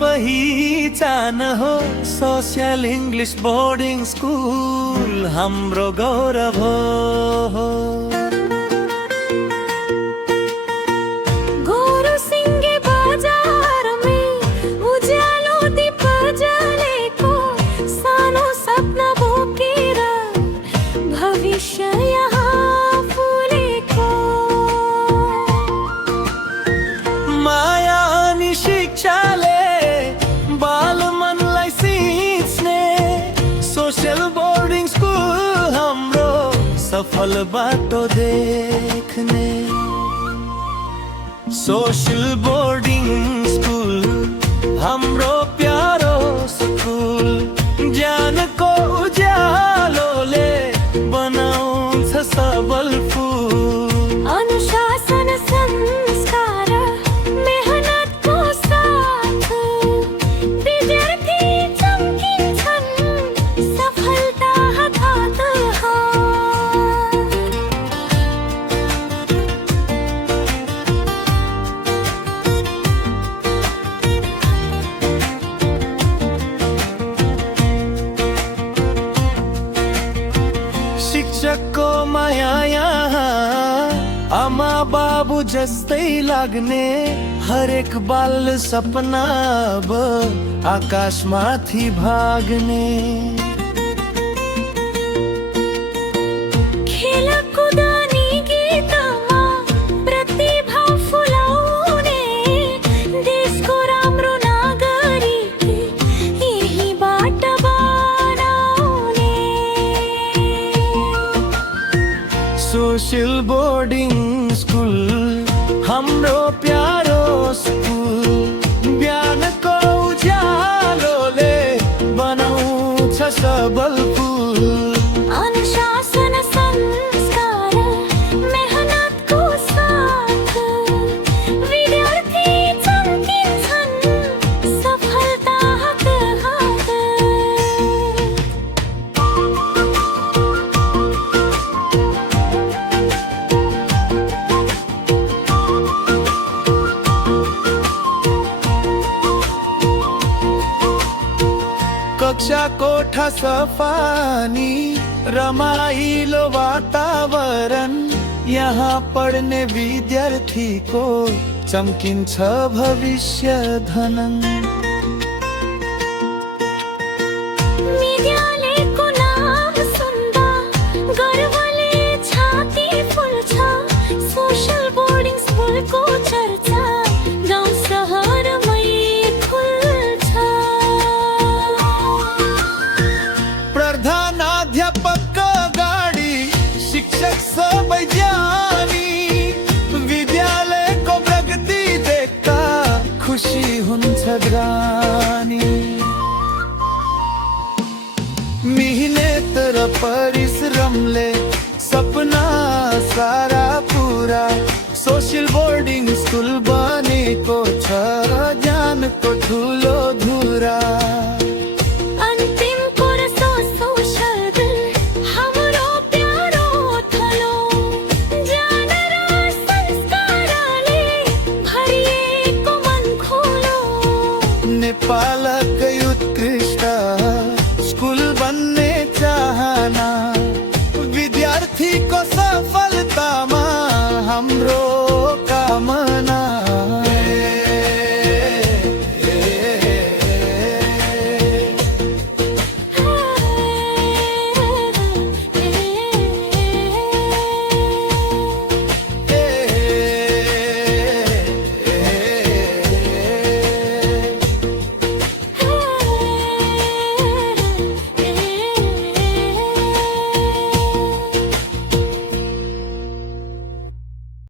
पहिचान हो। Social English boarding school हाम्रो गौरव हो। माया अनि शिक्षाले बाल मनलाई सिच्ने सोशल बोर्डिङ स्कुल हाम्रो सफल बाटो देख्ने। सोशल बोर्डिङ स्कुल हाम्रो प्यारो स्कुल ज्ञानको उज्यालोले बनाउँछ सबल फुल। अनुशासन संस्कार मेहनतको साथ विद्यार्थी चम्किन्छन् सफलता हात हात। शिक्षकको माया यहाँ आमा बाबु जस्तै लाग्ने। हरेक बाल सपना अब आकाशमाथि भाग्ने। खेलकुद अनि गीतमा प्रतिभा फुलाउने देशको राम्रो नागरिक यहीबाट बनाउने। सोशल बोर्डिङ स्कुल हाम्रो प्यारो स्कुल ज्ञानको उज्यालोले बनाउँछ सबल फुल। अनुशासन संस्कार मेहनतको साथ विद्यार्थी चम्किन्छन् सफलता हात हात। कक्षा कोठा सफानी रमाइलो वातावरण यहाँ पढ्ने विद्यार्थीको चम्किन्छ भविष्य धनन। विद्यालयको नाम सुन्दा गर्वले छाती फुल्छ। सोशल बोर्डिङ स्कुलको चर्चा गाउँ सहरमै खुल्छ। प्रधानाध्यापक गाडी शिक्षक सबै ज्ञानी विद्यालयको प्रगति देख्दा खुसी हुन्छ ग्रानी। मेहनत र परिश्रमले सपना सारा पुरा सोशल बोर्डिङ स्कुल बनेको छ ज्ञानको ठुलो धुरा। अन्तिम कोर्स सोशल हाम्रो प्यारो थलो ज्ञान र संस्कारले भरिएको मन खोलो। नेपाल